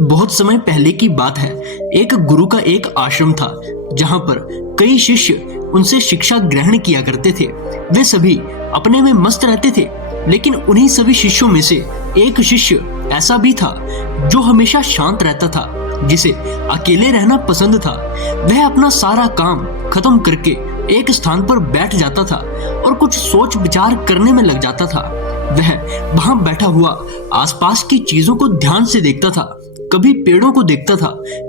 बहुत समय पहले की बात है। एक गुरु का एक आश्रम था जहां पर कई शिष्य उनसे शिक्षा ग्रहण किया करते थे। वे सभी अपने में मस्त रहते थे, लेकिन उन्हीं सभी शिष्यों में से एक शिष्य ऐसा भी था जो हमेशा शांत रहता था, जिसे अकेले रहना पसंद था। वह अपना सारा काम खत्म करके एक स्थान पर बैठ जाता था और कुछ सोच विचार करने में लग जाता था। वह वहां बैठा हुआ आसपास की चीजों को ध्यान से देखता था। कभी पेड़ों को देखता था,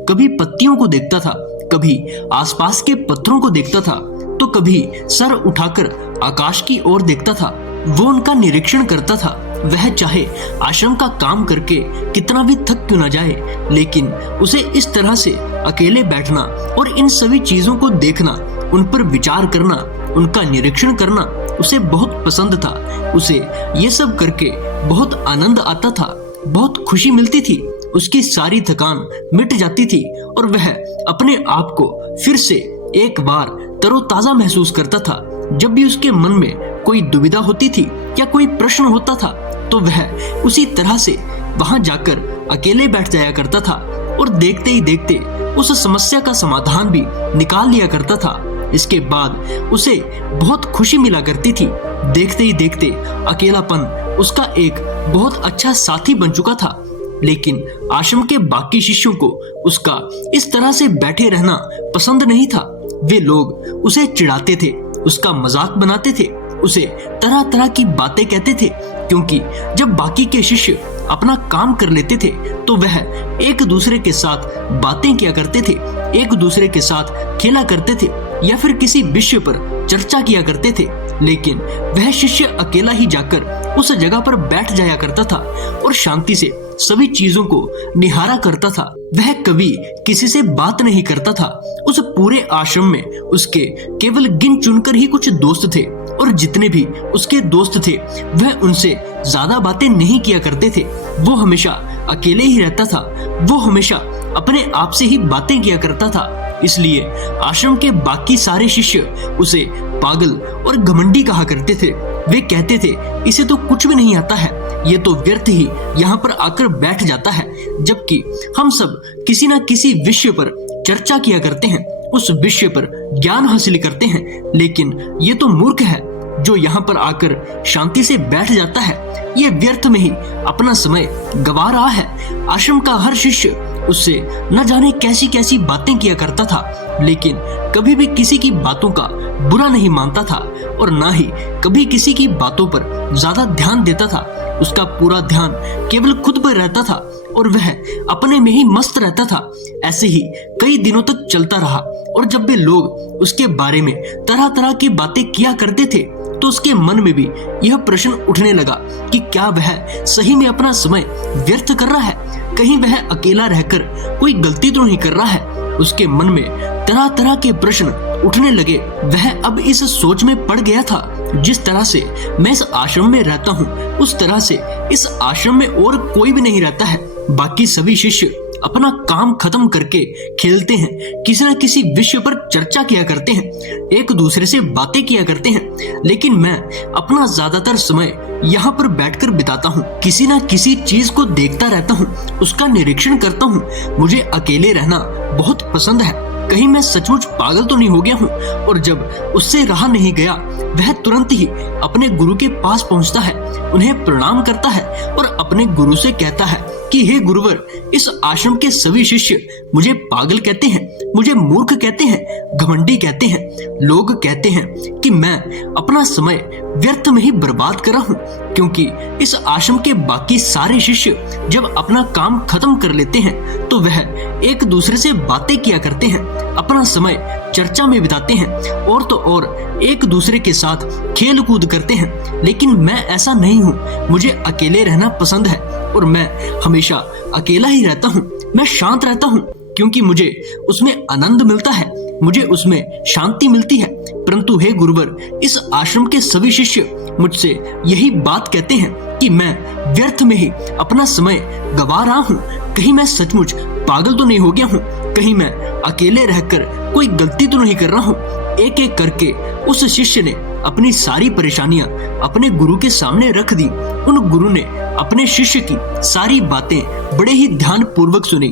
कभी पत्तियों को देखता था, कभी आसपास के पत्थरों को देखता था, तो कभी सर उठाकर आकाश की ओर देखता था। वो उनका निरीक्षण करता था। वह चाहे आश्रम का काम करके कितना भी थक क्यों न जाए, लेकिन उसे इस तरह से अकेले बैठना और इन सभी चीजों को देखना, उन पर विचार करना, उनका निरीक्षण करना उसे बहुत पसंद था। उसे ये सब करके बहुत आनंद आता था, बहुत खुशी मिलती थी। उसकी सारी थकान मिट जाती थी और वह अपने आप को फिर से एक बार तरोताजा महसूस करता था। जब भी उसके मन में कोई दुविधा होती थी या कोई प्रश्न होता था, तो वह उसी तरह से वहां जाकर अकेले बैठ जाया करता था और देखते ही देखते उस समस्या का समाधान भी निकाल लिया करता था। इसके बाद उसे बहुत खुशी मिला करती थी। देखते ही देखते अकेलापन उसका एक बहुत अच्छा साथी बन चुका था। लेकिन आश्रम के बाकी शिष्यों को उसका इस तरह से बैठे रहना पसंद नहीं था। वे लोग उसे चिढ़ाते थे, उसका मजाक बनाते थे, उसे तरह तरह की बातें कहते थे, क्योंकि जब बाकी के शिष्य अपना काम कर लेते थे तो वह एक दूसरे के साथ बातें किया करते थे, एक दूसरे के साथ खेला करते थे या फिर किसी विषय पर चर्चा किया करते थे। लेकिन वह शिष्य अकेला ही जाकर उस जगह पर बैठ जाया करता था और शांति से सभी चीजों को निहारा करता था। वह कभी किसी से बात नहीं करता था। उस पूरे आश्रम में उसके केवल गिन चुनकर ही कुछ दोस्त थे और जितने भी उसके दोस्त थे वह उनसे ज्यादा बातें नहीं किया करते थे। वो हमेशा अकेले ही रहता था। वो हमेशा अपने आप से ही बातें किया करता था। इसलिए आश्रम के बाकी सारे शिष्य उसे पागल और घमंडी कहा करते थे। वे कहते थे, इसे तो कुछ भी नहीं आता है, ये तो व्यर्थ ही यहाँ पर आकर बैठ जाता है। जबकि हम सब किसी न किसी विषय पर चर्चा किया करते हैं, उस विषय पर ज्ञान हासिल करते हैं, लेकिन ये तो मूर्ख है जो यहाँ पर आकर शांति से बैठ जाता है। ये व्यर्थ में ही अपना समय गवा रहा है। आश्रम का हर शिष्य उससे न जाने कैसी कैसी बातें किया करता था, लेकिन कभी भी किसी की बातों का बुरा नहीं मानता था और ना ही कभी किसी की बातों पर ज्यादा ध्यान देता था। उसका पूरा ध्यान केवल खुद पर रहता था और वह अपने में ही मस्त रहता था। ऐसे ही कई दिनों तक चलता रहा और जब भी लोग उसके बारे में तरह तरह की बातें किया करते थे तो उसके मन में भी यह प्रश्न उठने लगा कि क्या वह सही में अपना समय व्यर्थ कर रहा है, कहीं वह अकेला रहकर कोई गलती तो नहीं कर रहा है। उसके मन में तरह तरह के प्रश्न उठने लगे। वह अब इस सोच में पड़ गया था, जिस तरह से मैं इस आश्रम में रहता हूँ उस तरह से इस आश्रम में और कोई भी नहीं रहता है। बाकी सभी शिष्य अपना काम खत्म करके खेलते हैं, किसी न किसी विषय पर चर्चा किया करते हैं, एक दूसरे से बातें किया करते हैं, लेकिन मैं अपना ज्यादातर समय यहाँ पर बैठकर बिताता हूँ। किसी न किसी चीज को देखता रहता हूँ, उसका निरीक्षण करता हूँ। मुझे अकेले रहना बहुत पसंद है। कहीं मैं सचमुच पागल तो नहीं हो गया हूँ? और जब उससे रहा नहीं गया, वह तुरंत ही अपने गुरु के पास पहुँचता है, उन्हें प्रणाम करता है और अपने गुरु से कहता है कि हे गुरुवर, इस आश्रम के सभी शिष्य मुझे पागल कहते हैं, मुझे मूर्ख कहते हैं, घमंडी कहते हैं। लोग कहते हैं कि मैं अपना समय व्यर्थ में ही बर्बाद कर रहा हूँ, क्योंकि इस आश्रम के बाकी सारे शिष्य जब अपना काम खत्म कर लेते हैं तो वह एक दूसरे से बातें किया करते हैं, अपना समय चर्चा में बिताते हैं और तो और एक दूसरे के साथ खेल कूद करते हैं। लेकिन मैं ऐसा नहीं हूँ। मुझे अकेले रहना पसंद है और मैं हमेशा अकेला ही रहता हूँ। मैं शांत रहता हूँ क्योंकि मुझे उसमें आनंद मिलता है, मुझे उसमें शांति मिलती है। परंतु हे गुरुवर, इस आश्रम के सभी शिष्य मुझसे यही बात कहते हैं कि मैं व्यर्थ में ही अपना समय गवा रहा हूँ। कहीं मैं सचमुच पागल तो नहीं हो गया हूँ? कहीं मैं अकेले रहकर कोई गलती तो नहीं कर रहा हूँ? एक एक करके उस शिष्य ने अपनी सारी परेशानियां अपने गुरु के सामने रख दी। उन गुरु ने अपने शिष्य की सारी बातें बड़े ही ध्यान पूर्वक सुनी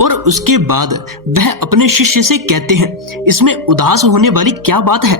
और उसके बाद वह अपने शिष्य से कहते हैं, इसमें उदास होने वाली क्या बात है?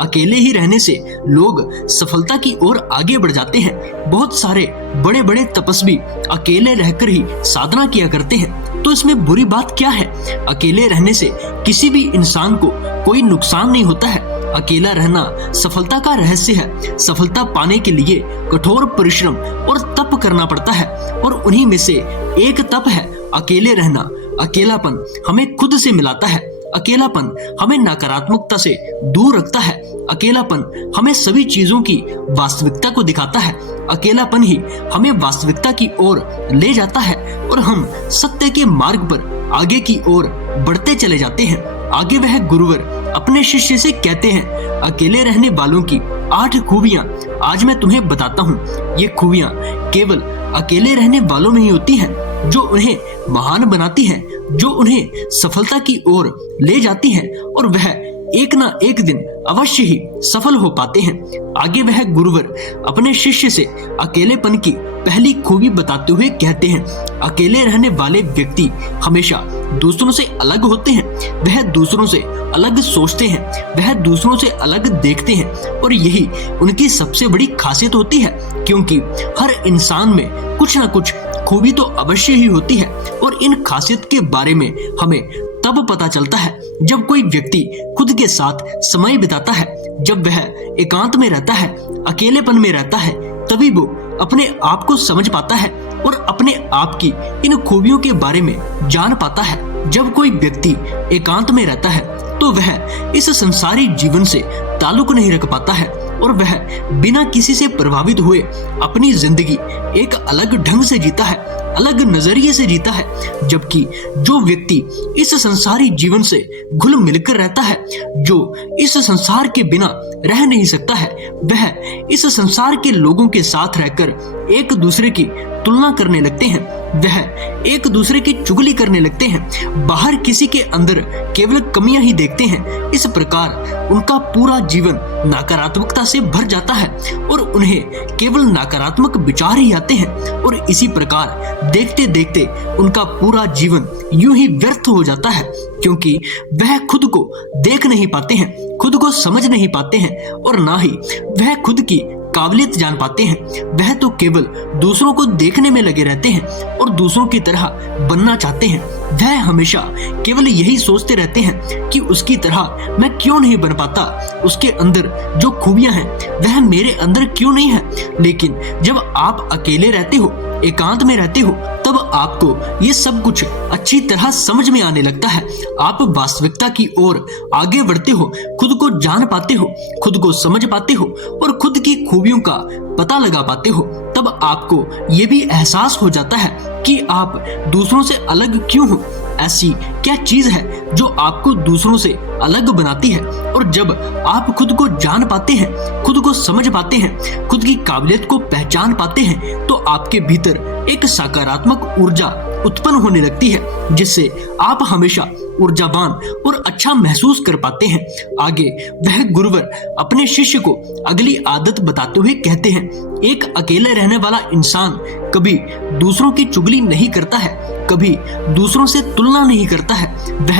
अकेले ही रहने से लोग सफलता की ओर आगे बढ़ जाते हैं। बहुत सारे बड़े बड़े तपस्वी अकेले रहकर ही साधना किया करते हैं, तो इसमें बुरी बात क्या है? अकेले रहने से किसी भी इंसान को कोई नुकसान नहीं होता है। अकेला रहना सफलता का रहस्य है। सफलता पाने के लिए कठोर परिश्रम और तप करना पड़ता है और उन्हीं में से एक तप है अकेले रहना। अकेलापन हमें खुद से मिलाता है। अकेलापन हमें नकारात्मकता से दूर रखता है। अकेलापन हमें सभी चीजों की वास्तविकता को दिखाता है। अकेलापन ही हमें वास्तविकता की ओर ले जाता है और हम सत्य के मार्ग पर आगे की ओर बढ़ते चले जाते हैं। आगे वह गुरुवर अपने शिष्य से कहते हैं, अकेले रहने वालों की 8 खूबियां आज मैं तुम्हें बताता हूँ। ये खूबियां केवल अकेले रहने वालों में ही होती हैं, जो उन्हें महान बनाती हैं, जो उन्हें सफलता की ओर ले जाती हैं और वह एक ना एक दिन अवश्य ही सफल हो पाते हैं। आगे वह गुरुवर अपने शिष्य से अकेलेपन की पहली खूबी बताते हुए कहते हैं, अकेले रहने वाले व्यक्ति हमेशा दूसरों से अलग होते हैं। वह दूसरों से अलग सोचते हैं, वह दूसरों से अलग देखते हैं और यही उनकी सबसे बड़ी खासियत होती है, क्योंकि हर इंसान में कुछ ना कुछ खूबी तो अवश्य ही होती है और इन खासियत के बारे में हमें तब पता चलता है जब कोई व्यक्ति खुद के साथ समय बिताता है, जब वह एकांत में रहता है, अकेलेपन में रहता है, तभी वो अपने आप को समझ पाता है और अपने आप की इन खूबियों के बारे में जान पाता है। जब कोई व्यक्ति एकांत में रहता है तो वह इस संसारी जीवन से ताल्लुक नहीं रख पाता है और वह बिना किसी से प्रभावित हुए अपनी जिंदगी एक अलग ढंग से जीता है, अलग नजरिए से जीता है। जबकि जो व्यक्ति इस संसारी जीवन से घुल मिलकर रहता है, जो इस संसार के बिना रह नहीं सकता है, वह इस संसार के लोगों के साथ रहकर एक दूसरे की तुलना करने लगते हैं, वह एक दूसरे की चुगली करने लगते हैं, बाहर किसी के अंदर केवल कमियां ही देखते हैं। इस प्रकार उनका पूरा जीवन नकारात्मकता से भर जाता है और उन्हें केवल नकारात्मक विचार ही आते हैं और इसी प्रकार देखते देखते उनका पूरा जीवन यूं ही व्यर्थ हो जाता है, क्योंकि वह खुद को देख नहीं पाते हैं, खुद को समझ नहीं पाते हैं और ना ही वह खुद की काबिलियत जान पाते हैं। वह तो केवल दूसरों को देखने में लगे रहते हैं और दूसरों की तरह बनना चाहते हैं। वह हमेशा केवल यही सोचते रहते हैं कि उसकी तरह मैं क्यों नहीं बन पाता, उसके अंदर जो खूबियां हैं वह मेरे अंदर क्यों नहीं है। लेकिन जब आप अकेले रहते हो, एकांत में रहते हो, तब आपको ये सब कुछ अच्छी तरह समझ में आने लगता है। आप वास्तविकता की ओर आगे बढ़ते हो, खुद को जान पाते हो, खुद को समझ पाते हो और खुद की खूबियों का पता लगा पाते हो। तब आपको ये भी एहसास हो जाता है कि आप दूसरों से अलग क्यों हो, ऐसी क्या चीज है जो आपको दूसरों से अलग बनाती है। और जब आप खुद को जान पाते हैं, खुद को समझ पाते हैं, खुद की काबिलियत को पहचान पाते हैं, तो आपके भीतर एक सकारात्मक ऊर्जा उत्पन्न होने लगती है, जिससे आप हमेशा ऊर्जावान और अच्छा महसूस कर पाते हैं। आगे वह गुरुवर अपने शिष्य को अगली आदत बताते हुए कहते हैं, एक अकेले रहने वाला इंसान कभी दूसरों की चुगली नहीं करता है, कभी दूसरों से तुलना नहीं करता है। वह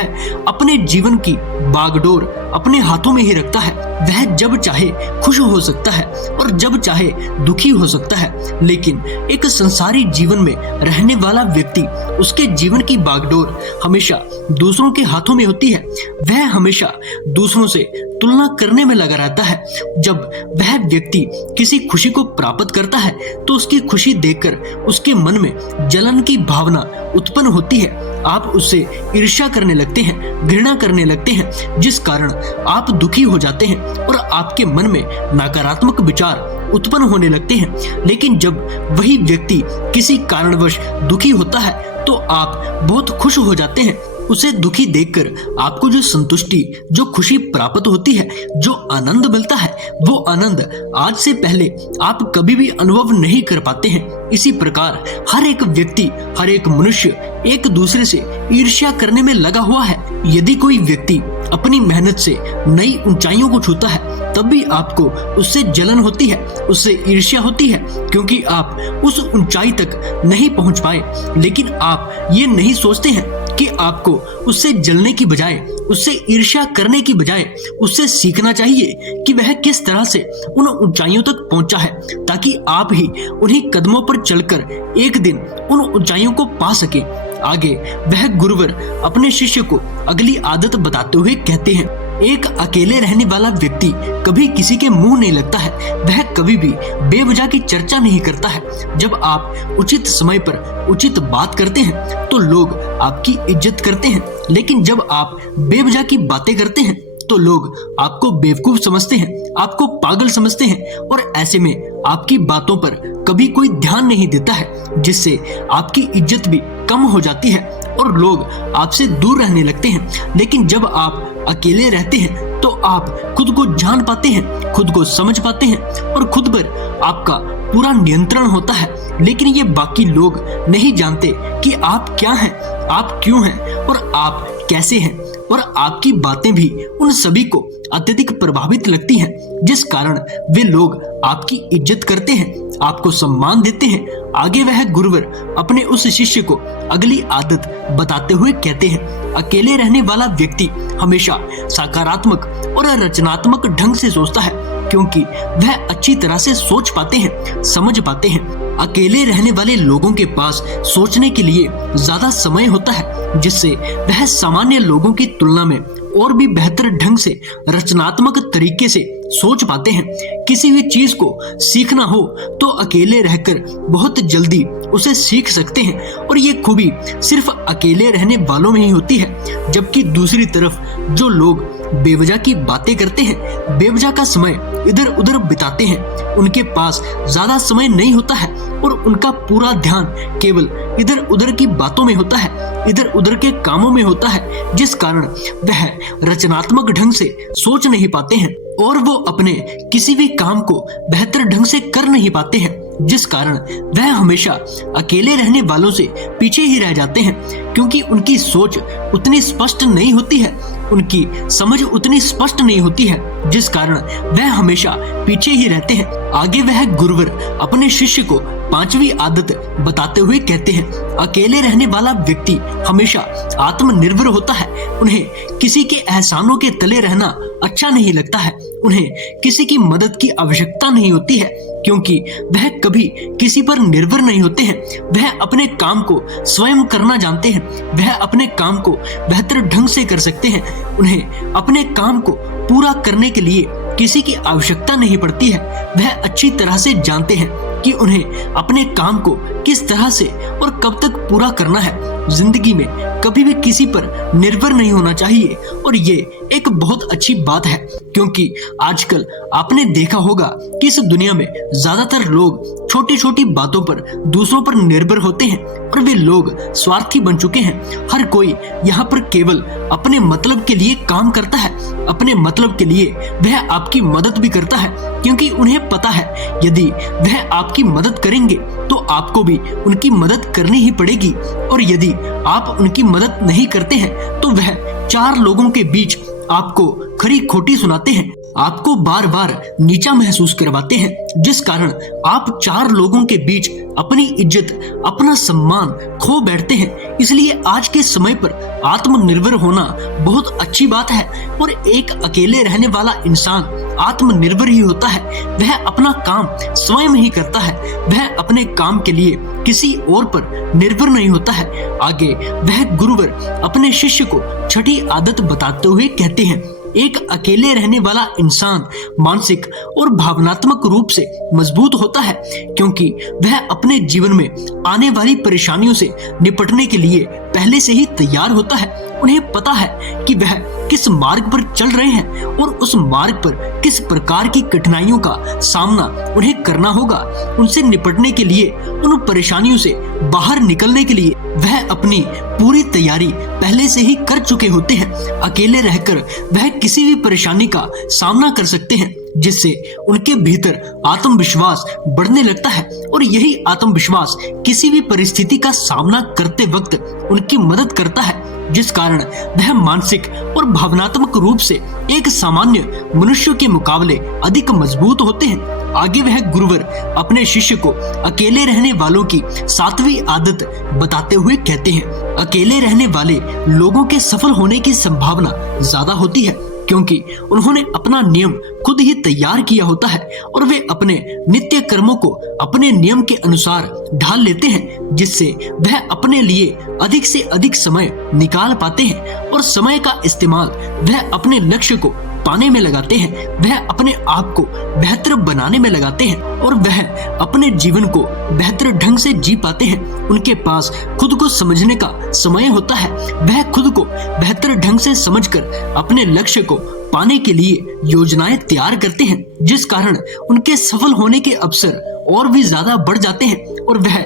अपने जीवन की बागडोर अपने हाथों में ही रखता है। वह जब चाहे खुश हो सकता है और जब चाहे दुखी हो सकता है। लेकिन एक संसारी जीवन में रहने वाला व्यक्ति, उसके जीवन की बागडोर हमेशा दूसरों के हाथों में होती है। वह हमेशा दूसरों से तुलना करने में लगा रहता है। जब वह व्यक्ति किसी खुशी को प्राप्त करता है तो उसकी खुशी देखकर उसके मन में जलन की भावना उत्पन्न होती है। आप उससे ईर्ष्या करने लगते हैं, घृणा करने लगते हैं, जिस कारण आप दुखी हो जाते हैं और आपके मन में नकारात्मक विचार उत्पन्न होने लगते हैं। लेकिन जब वही व्यक्ति किसी कारणवश दुखी होता है तो आप बहुत खुश हो जाते हैं। उसे दुखी देखकर आपको जो संतुष्टि, जो खुशी प्राप्त होती है, जो आनंद मिलता है, वो आनंद आज से पहले आप कभी भी अनुभव नहीं कर पाते हैं। इसी प्रकार हर एक व्यक्ति, हर एक मनुष्य एक दूसरे से ईर्ष्या करने में लगा हुआ है। यदि कोई व्यक्ति अपनी मेहनत से नई ऊंचाइयों को छूता है, तब भी आपको उससे जलन होती है, उससे ईर्ष्या होती है, क्योंकि आप उस ऊंचाई तक नहीं पहुंच पाए। लेकिन आप ये नहीं सोचते हैं कि आपको उससे जलने की बजाय, उससे ईर्ष्या करने की बजाय उससे सीखना चाहिए कि वह किस तरह से उन ऊंचाइयों तक पहुंचा है, ताकि आप ही उन्हीं कदमों पर चलकर एक दिन उन ऊंचाइयों को पा सके। आगे वह गुरुवर अपने शिष्य को अगली आदत बताते हुए कहते हैं, एक अकेले रहने वाला व्यक्ति कभी किसी के मुंह नहीं लगता है, वह कभी भी बेवजह की चर्चा नहीं करता है। जब आप उचित समय पर उचित बात करते हैं तो लोग आपकी इज्जत करते हैं, लेकिन जब आप बेवजह की बातें करते हैं तो लोग आपको बेवकूफ समझते हैं, आपको पागल समझते हैं, और ऐसे में आपकी बातों पर कभी कोई ध्यान नहीं देता है, जिससे आपकी इज्जत भी कम हो जाती है और लोग आपसे दूर रहने लगते हैं। लेकिन जब आप अकेले रहते हैं तो आप खुद को जान पाते हैं, खुद को समझ पाते हैं और खुद पर आपका पूरा नियंत्रण होता है। लेकिन ये बाकी लोग नहीं जानते कि आप क्या हैं, आप क्यों हैं और आप कैसे हैं, और आपकी बातें भी उन सभी को अत्यधिक प्रभावित लगती हैं, जिस कारण वे लोग आपकी इज्जत करते हैं, आपको सम्मान देते हैं। आगे वह गुरुवर अपने उस शिष्य को अगली आदत बताते हुए कहते हैं, अकेले रहने वाला व्यक्ति हमेशा सकारात्मक और रचनात्मक ढंग से सोचता है, क्योंकि वह अच्छी तरह से सोच पाते हैं, समझ पाते हैं। अकेले रहने वाले लोगों के पास सोचने के लिए ज्यादा समय होता है, जिससे वह सामान्य लोगों की तुलना में और भी बेहतर ढंग से रचनात्मक तरीके से सोच पाते हैं। किसी भी चीज को सीखना हो तो अकेले रहकर बहुत जल्दी उसे सीख सकते हैं, और ये खूबी सिर्फ अकेले रहने वालों में ही होती है। जबकि दूसरी तरफ जो लोग बेवजह की बातें करते हैं, बेवजह का समय इधर उधर बिताते हैं, उनके पास ज्यादा समय नहीं होता है और उनका पूरा ध्यान केवल इधर उधर की बातों में होता है, इधर उधर के कामों में होता है, जिस कारण वह रचनात्मक ढंग से सोच नहीं पाते हैं और वो अपने किसी भी काम को बेहतर ढंग से कर नहीं पाते हैं, जिस कारण वह हमेशा अकेले रहने वालों से पीछे ही रह जाते हैं, क्योंकि उनकी सोच उतनी स्पष्ट नहीं होती है, उनकी समझ उतनी स्पष्ट नहीं होती है, जिस कारण वह हमेशा पीछे ही रहते हैं। आगे वह गुरुवर अपने शिष्य को 5वीं आदत बताते हुए कहते हैं, अकेले रहने वाला व्यक्ति हमेशा आत्मनिर्भर होता है, उन्हें किसी के एहसानों के तले रहना अच्छा नहीं लगता है, उन्हें किसी की मदद की आवश्यकता नहीं होती है, क्योंकि वह कभी किसी पर निर्भर नहीं होते हैं। वह अपने काम को स्वयं करना जानते हैं, वह अपने काम को बेहतर ढंग से कर सकते हैं, उन्हें अपने काम को पूरा करने के लिए किसी की आवश्यकता नहीं पड़ती है। वह अच्छी तरह से जानते हैं कि उन्हें अपने काम को किस तरह से और कब तक पूरा करना है। जिंदगी में कभी भी किसी पर निर्भर नहीं होना चाहिए, और ये एक बहुत अच्छी बात है, क्योंकि आजकल आपने देखा होगा कि इस दुनिया में ज्यादातर लोग छोटी छोटी बातों पर दूसरों पर निर्भर होते हैं और वे लोग स्वार्थी बन चुके हैं। हर कोई यहाँ पर केवल अपने मतलब के लिए काम करता है, अपने मतलब के लिए वह आपकी मदद भी करता है, क्योंकि उन्हें पता है यदि वह आपकी मदद करेंगे तो आपको भी उनकी मदद करनी ही पड़ेगी, और यदि आप उनकी मदद नहीं करते हैं तो वह 4 लोगों के बीच आपको खरी खोटी सुनाते हैं, आपको बार बार नीचा महसूस करवाते हैं, जिस कारण आप 4 लोगों के बीच अपनी इज्जत, अपना सम्मान खो बैठते हैं। इसलिए आज के समय पर आत्मनिर्भर होना बहुत अच्छी बात है, और एक अकेले रहने वाला इंसान आत्मनिर्भर ही होता है। वह अपना काम स्वयं ही करता है, वह अपने काम के लिए किसी और पर निर्भर नहीं होता है। आगे वह गुरुवर अपने शिष्य को 6ठी आदत बताते हुए कहते हैं, एक अकेले रहने वाला इंसान मानसिक और भावनात्मक रूप से मजबूत होता है, क्योंकि वह अपने जीवन में आने वाली परेशानियों से निपटने के लिए पहले से ही तैयार होता है। उन्हें पता है कि वह किस मार्ग पर चल रहे हैं और उस मार्ग पर किस प्रकार की कठिनाइयों का सामना उन्हें करना होगा। उनसे निपटने के लिए, उन परेशानियों से बाहर निकलने के लिए वह अपनी पूरी तैयारी पहले से ही कर चुके होते हैं। अकेले रहकर वह किसी भी परेशानी का सामना कर सकते हैं, जिससे उनके भीतर आत्मविश्वास बढ़ने लगता है और यही आत्मविश्वास किसी भी परिस्थिति का सामना करते वक्त उनकी मदद करता है, जिस कारण वह मानसिक और भावनात्मक रूप से एक सामान्य मनुष्य के मुकाबले अधिक मजबूत होते हैं। आगे वह गुरुवर अपने शिष्य को अकेले रहने वालों की 7वीं आदत बताते हुए कहते हैं, अकेले रहने वाले लोगों के सफल होने की संभावना ज्यादा होती है क्योंकि उन्होंने अपना नियम खुद ही तैयार किया होता है और वे अपने नित्य कर्मों को अपने नियम के अनुसार ढाल लेते हैं, जिससे वह अपने लिए अधिक से अधिक समय निकाल पाते हैं और समय का इस्तेमाल वह अपने लक्ष्य को पाने में लगाते हैं, वह अपने आप को बेहतर बनाने में लगाते हैं और वह अपने जीवन को बेहतर ढंग से जी पाते हैं। उनके पास खुद को समझने का समय होता है, वह खुद को बेहतर ढंग से समझकर अपने लक्ष्य को पाने के लिए योजनाएं तैयार करते हैं, जिस कारण उनके सफल होने के अवसर और भी ज्यादा बढ़ जाते हैं और वह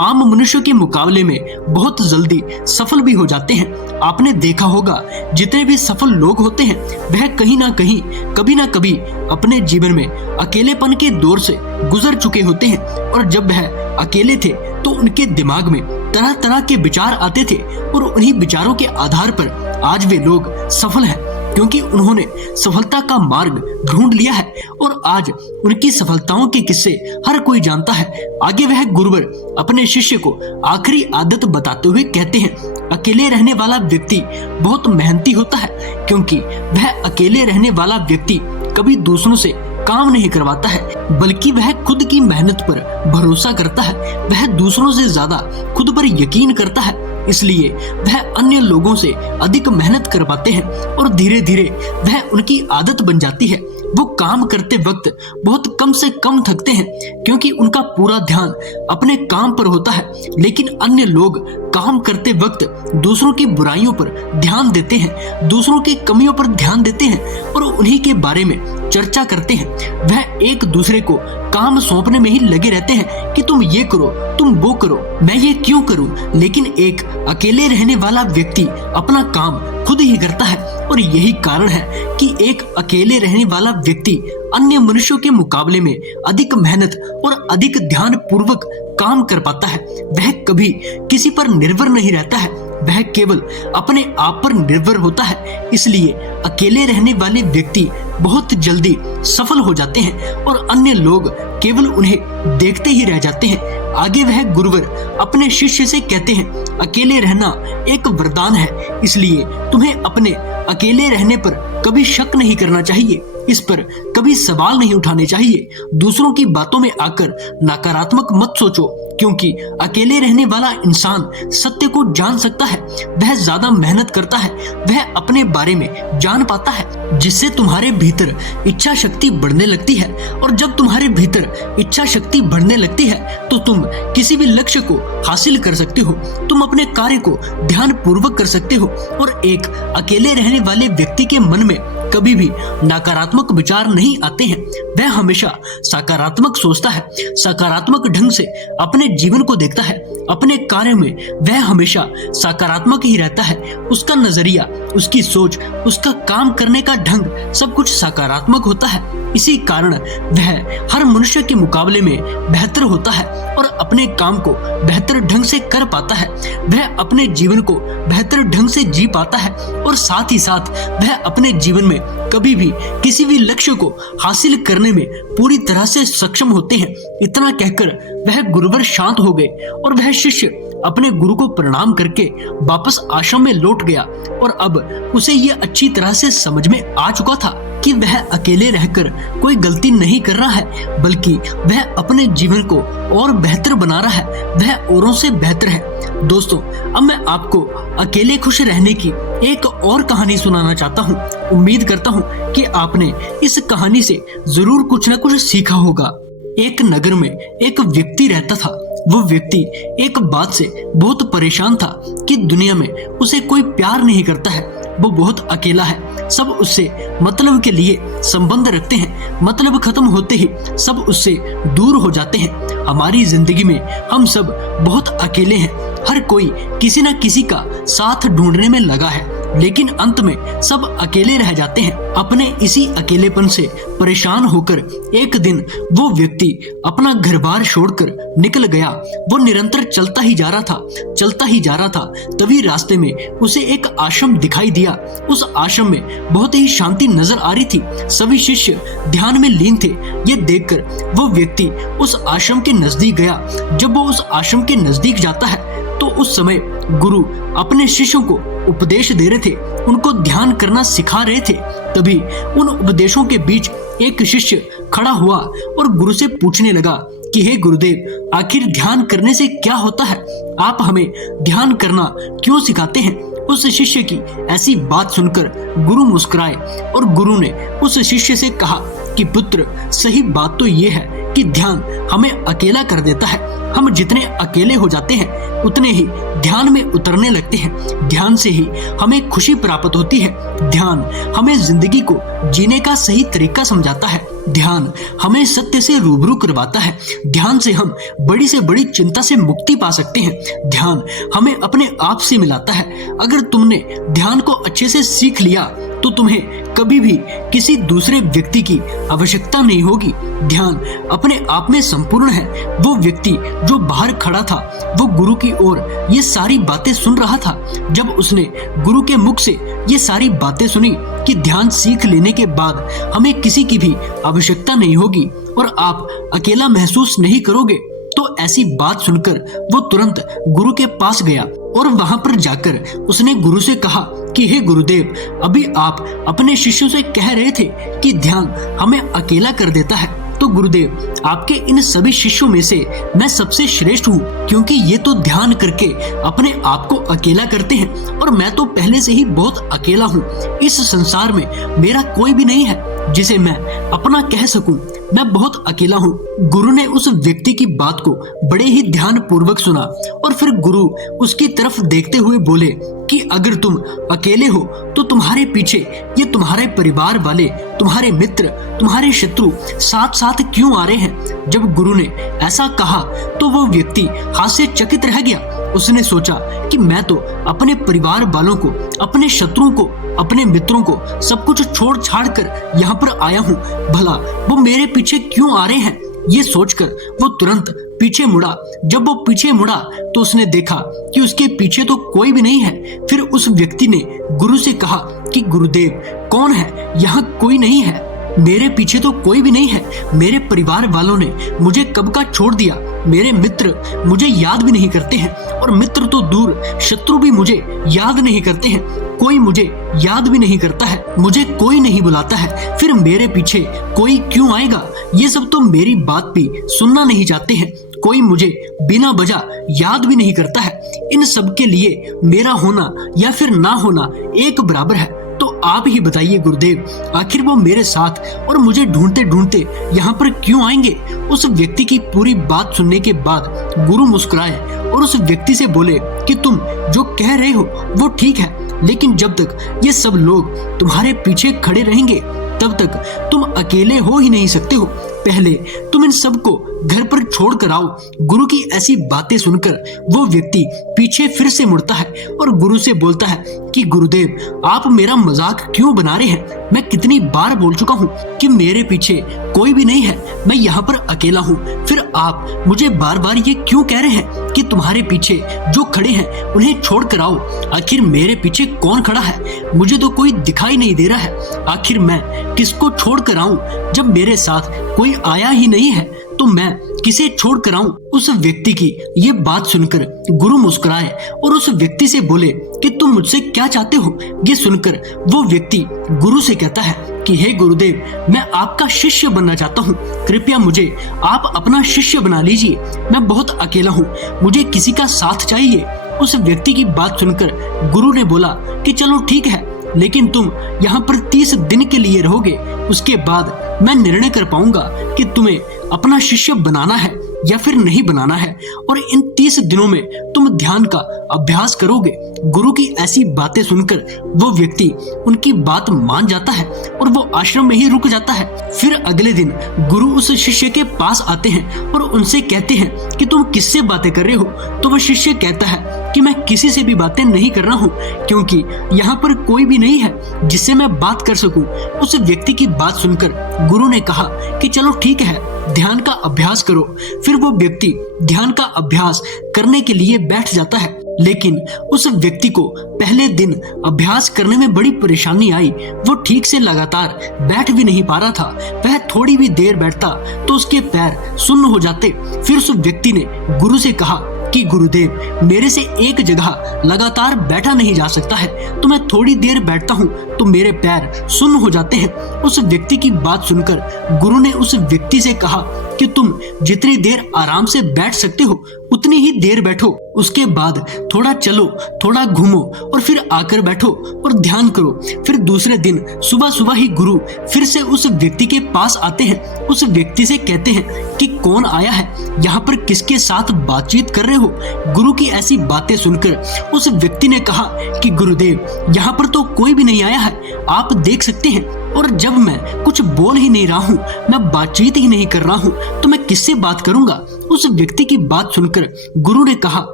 आम मनुष्यों के मुकाबले में बहुत जल्दी सफल भी हो जाते हैं। आपने देखा होगा जितने भी सफल लोग होते हैं वह कहीं ना कहीं कभी ना कभी अपने जीवन में अकेलेपन के दौर से गुजर चुके होते हैं और जब वह अकेले थे तो उनके दिमाग में तरह तरह के विचार आते थे और उन्हीं विचारों के आधार पर आज वे लोग सफल हैं, क्योंकि उन्होंने सफलता का मार्ग ढूंढ लिया है और आज उनकी सफलताओं के किस्से हर कोई जानता है। आगे वह गुरुवर अपने शिष्य को आखिरी आदत बताते हुए कहते हैं, अकेले रहने वाला व्यक्ति बहुत मेहनती होता है क्योंकि वह अकेले रहने वाला व्यक्ति कभी दूसरों से काम नहीं करवाता है, बल्कि वह खुद की मेहनत पर भरोसा करता है। वह दूसरों से ज्यादा खुद पर यकीन करता है, इसलिए वह अन्य लोगों से अधिक मेहनत कर पाते हैं और धीरे धीरे वह उनकी आदत बन जाती है। वो काम करते वक्त बहुत कम से कम थकते हैं क्योंकि उनका पूरा ध्यान अपने काम पर होता है, लेकिन अन्य लोग काम करते वक्त दूसरों की बुराइयों पर ध्यान देते हैं, दूसरों की कमियों पर ध्यान देते हैं और उन्हीं के बारे में चर्चा करते हैं। वह एक दूसरे को काम सौंपने में ही लगे रहते हैं कि तुम ये करो, तुम वो करो, मैं ये क्यों करूं, लेकिन एक अकेले रहने वाला व्यक्ति अपना काम खुद ही करता है और यही कारण है कि एक अकेले रहने वाला व्यक्ति अन्य मनुष्यों के मुकाबले में अधिक मेहनत और अधिक ध्यान पूर्वक काम कर पाता है। वह कभी किसी पर निर्भर नहीं रहता है, वह केवल अपने आप पर निर्भर होता है। इसलिए अकेले रहने वाले व्यक्ति बहुत जल्दी सफल हो जाते हैं और अन्य लोग केवल उन्हें देखते ही रह जाते हैं। आगे वह गुरुवर अपने शिष्य से कहते हैं, अकेले रहना एक वरदान है, इसलिए तुम्हें अपने अकेले रहने पर कभी शक नहीं करना चाहिए, इस पर कभी सवाल नहीं उठाने चाहिए। दूसरों की बातों में आकर नकारात्मक मत सोचो, क्योंकि अकेले रहने वाला इंसान सत्य को जान सकता है, वह ज्यादा मेहनत करता है, वह अपने बारे में जान पाता है, जिससे तुम्हारे भीतर इच्छा शक्ति बढ़ने लगती है और जब तुम्हारे भीतर इच्छा शक्ति बढ़ने लगती है तो तुम किसी भी लक्ष्य को हासिल कर सकते हो, तुम अपने कार्य को ध्यान पूर्वक कर सकते हो और एक अकेले रहने वाले व्यक्ति के मन में कभी भी नकारात्मक विचार नहीं आते हैं। वह हमेशा सकारात्मक सोचता है, सकारात्मक ढंग से अपने जीवन को देखता है, अपने कार्य में वह हमेशा सकारात्मक ही रहता है। उसका नजरिया, उसकी सोच, उसका काम करने का ढंग सब कुछ सकारात्मक होता है। इसी कारण वह हर मनुष्य के मुकाबले में बेहतर होता है और अपने काम को बेहतर ढंग से कर पाता है। वह अपने जीवन को बेहतर ढंग से जी पाता है और साथ ही साथ वह अपने जीवन में कभी भी किसी भी लक्ष्य को हासिल करने में पूरी तरह से सक्षम होते हैं। इतना कहकर वह गुरुवर शांत हो गए और वह शिष्य अपने गुरु को प्रणाम करके वापस आश्रम में लौट गया और अब उसे यह अच्छी तरह से समझ में आ चुका था कि वह अकेले रहकर कोई गलती नहीं कर रहा है, बल्कि वह अपने जीवन को और बेहतर बना रहा है, वह औरों से बेहतर है। दोस्तों, अब मैं आपको अकेले खुश रहने की एक और कहानी सुनाना चाहता हूँ। उम्मीद करता हूँ कि आपने इस कहानी से जरूर कुछ न कुछ सीखा होगा। एक नगर में एक व्यक्ति रहता था। वो व्यक्ति एक बात से बहुत परेशान था कि दुनिया में उसे कोई प्यार नहीं करता है, वो बहुत अकेला है। सब उससे मतलब के लिए संबंध रखते हैं, मतलब खत्म होते ही सब उससे दूर हो जाते हैं। हमारी जिंदगी में हम सब बहुत अकेले हैं, हर कोई किसी न किसी का साथ ढूंढने में लगा है लेकिन अंत में सब अकेले रह जाते हैं। अपने इसी अकेलेपन से परेशान होकर एक दिन वो व्यक्ति अपना घर बार छोड़कर निकल गया। वो निरंतर चलता ही जा रहा था। तभी रास्ते में उसे एक आश्रम दिखाई दिया। उस आश्रम में बहुत ही शांति नजर आ रही थी। सभी शिष्य ध्यान में लीन थे। ये देखकर वो व्यक्ति उस आश्रम के नजदीक गया। जब वो उस आश्रम के नजदीक जाता है तो उस समय गुरु अपने शिष्यों को उपदेश दे रहे थे, उनको ध्यान करना सिखा रहे थे। तभी उन उपदेशों के बीच एक शिष्य खड़ा हुआ और गुरु से पूछने लगा कि हे गुरुदेव, आखिर ध्यान करने से क्या होता है? आप हमें ध्यान करना क्यों सिखाते हैं? उस शिष्य की ऐसी बात सुनकर गुरु मुस्कुराए और गुरु ने उस शिष्य से कहा कि पुत्र, सही बात तो ये है कि ध्यान हमें अकेला कर देता है। हम जितने अकेले हो जाते हैं उतने ही ध्यान में उतरने लगते हैं। ध्यान से ही हमें खुशी प्राप्त होती है। ध्यान हमें जिंदगी को जीने का सही तरीका समझाता है। ध्यान हमें सत्य से रूबरू करवाता है। ध्यान से हम बड़ी से बड़ी चिंता से मुक्ति पा सकते हैं। ध्यान हमें अपने आप से मिलाता है। अगर तुमने ध्यान को अच्छे से सीख लिया तो तुम्हें कभी भी किसी दूसरे व्यक्ति की आवश्यकता नहीं होगी। ध्यान अपने आप में संपूर्ण है। वो व्यक्ति जो बाहर खड़ा था वो गुरु की ओर ये सारी बातें सुन रहा था। जब उसने गुरु के मुख से ये सारी बातें सुनी कि ध्यान सीख लेने के बाद हमें किसी की भी आवश्यकता नहीं होगी और आप अकेला महसूस नहीं करोगे, तो ऐसी बात सुनकर वो तुरंत गुरु के पास गया और वहां पर जाकर उसने गुरु से कहा कि हे गुरुदेव, अभी आप अपने शिष्यों से कह रहे थे कि ध्यान हमें अकेला कर देता है, तो गुरुदेव, आपके इन सभी शिष्यों में से मैं सबसे श्रेष्ठ हूँ, क्योंकि ये तो ध्यान करके अपने आप को अकेला करते हैं और मैं तो पहले से ही बहुत अकेला हूँ। इस संसार में मेरा कोई भी नहीं है जिसे मैं अपना कह सकूं। मैं बहुत अकेला हूँ। गुरु ने उस व्यक्ति की बात को बड़े ही ध्यान पूर्वक सुना और फिर गुरु उसकी तरफ देखते हुए बोले कि अगर तुम अकेले हो तो तुम्हारे पीछे ये तुम्हारे परिवार वाले, तुम्हारे मित्र, तुम्हारे शत्रु साथ साथ क्यों आ रहे हैं? जब गुरु ने ऐसा कहा तो वो व्यक्ति हाथ से चकित रह गया। उसने सोचा कि मैं तो अपने परिवार वालों को, अपने शत्रुओं को, अपने मित्रों को सब कुछ छोड़ छाड़ कर यहाँ पर आया हूँ, भला वो मेरे पीछे क्यों आ रहे हैं? ये सोचकर वो तुरंत पीछे मुड़ा। जब वो पीछे मुड़ा तो उसने देखा कि उसके पीछे तो कोई भी नहीं है। फिर उस व्यक्ति ने गुरु से कहा कि गुरुदेव, कौन है? यहाँ कोई नहीं है, मेरे पीछे तो कोई भी नहीं है। मेरे परिवार वालों ने मुझे कब का छोड़ दिया। मेरे मित्र मुझे याद भी नहीं करते हैं और मित्र तो दूर, शत्रु भी मुझे याद नहीं करते हैं। कोई मुझे याद भी नहीं करता है, मुझे कोई नहीं बुलाता है। फिर मेरे पीछे कोई क्यों आएगा? ये सब तो मेरी बात भी सुनना नहीं चाहते हैं। कोई मुझे बिना वजह याद भी नहीं करता है। इन सब के लिए मेरा होना या फिर ना होना एक बराबर है। तो आप ही बताइए गुरुदेव, आखिर वो मेरे साथ और मुझे ढूंढते ढूंढते यहाँ पर क्यों आएंगे? उस व्यक्ति की पूरी बात सुनने के बाद गुरु मुस्कुराए और उस व्यक्ति से बोले कि तुम जो कह रहे हो वो ठीक है, लेकिन जब तक ये सब लोग तुम्हारे पीछे खड़े रहेंगे तब तक तुम अकेले हो ही नहीं सकते हो। पहले तुम इन सबको घर पर छोड़ कर आओ। गुरु की ऐसी बातें सुनकर वो व्यक्ति पीछे फिर से मुड़ता है और गुरु से बोलता है कि गुरुदेव, आप मेरा मजाक क्यों बना रहे हैं? मैं कितनी बार बोल चुका हूँ कि मेरे पीछे कोई भी नहीं है, मैं यहाँ पर अकेला हूँ। फिर आप मुझे बार बार ये क्यों कह रहे हैं कि तुम्हारे पीछे जो खड़े हैं उन्हें छोड़ कर आओ? आखिर मेरे पीछे कौन खड़ा है? मुझे तो कोई दिखाई नहीं दे रहा है। आखिर मैं किसको छोड़ कर आऊं? जब मेरे साथ कोई आया ही नहीं है तो मैं किसे छोड़ कर आऊं? उस व्यक्ति की ये बात सुनकर गुरु मुस्कुराए और उस व्यक्ति से बोले कि तुम मुझसे क्या चाहते हो? ये सुनकर वो व्यक्ति गुरु से कहता है कि हे गुरुदेव, मैं आपका शिष्य बनना चाहता हूँ, कृपया मुझे आप अपना शिष्य बना लीजिए। मैं बहुत अकेला हूँ, मुझे किसी का साथ चाहिए। उस व्यक्ति की बात सुनकर गुरु ने बोला कि चलो ठीक है, लेकिन तुम यहाँ पर 30 दिन के लिए रहोगे। उसके बाद मैं निर्णय कर पाऊंगा कि तुम्हें अपना शिष्य बनाना है या फिर नहीं बनाना है, और इन 30 दिनों में तुम ध्यान का अभ्यास करोगे। गुरु की ऐसी बातें सुनकर वो व्यक्ति उनकी बात मान जाता है और वो आश्रम में ही रुक जाता है। फिर अगले दिन गुरु उस शिष्य के पास आते हैं और उनसे कहते हैं कि तुम किससे बातें कर रहे हो? तो वह शिष्य कहता है कि मैं किसी से भी बातें नहीं कर रहा हूँ, क्योंकि यहाँ पर कोई भी नहीं है जिससे मैं बात कर सकूं। उस व्यक्ति की बात सुनकर गुरु ने कहा कि चलो ठीक है, ध्यान का अभ्यास करो। फिर वो व्यक्ति ध्यान का अभ्यास करने के लिए बैठ जाता है, लेकिन उस व्यक्ति को पहले दिन अभ्यास करने में बड़ी परेशानी आई। वो ठीक से लगातार बैठ भी नहीं पा रहा था। वह थोड़ी भी देर बैठता तो उसके पैर सुन्न हो जाते। फिर उस व्यक्ति ने गुरु से कहा कि गुरुदेव, मेरे से एक जगह लगातार बैठा नहीं जा सकता है, तो मैं थोड़ी देर बैठता हूँ तो मेरे पैर सुन्न हो जाते हैं। उस व्यक्ति की बात सुनकर गुरु ने उस व्यक्ति से कहा कि तुम जितनी देर आराम से बैठ सकते हो उतनी ही देर बैठो, उसके बाद थोड़ा चलो, थोड़ा घूमो और फिर आकर बैठो और ध्यान करो। फिर दूसरे दिन सुबह सुबह ही गुरु फिर से उस व्यक्ति के पास आते हैं। उस व्यक्ति से कहते हैं कि कौन आया है, यहाँ पर किसके साथ बातचीत कर रहे हो? गुरु की ऐसी बातें सुनकर उस व्यक्ति ने कहा कि गुरुदेव, यहाँ पर तो कोई भी नहीं आया है, आप देख सकते हैं, और जब मैं कुछ बोल ही नहीं रहा हूँ, मैं बातचीत ही नहीं कर रहा हूँ, तो मैं किससे बात करूंगा? उस व्यक्ति की बात सुनकर गुरु ने कहा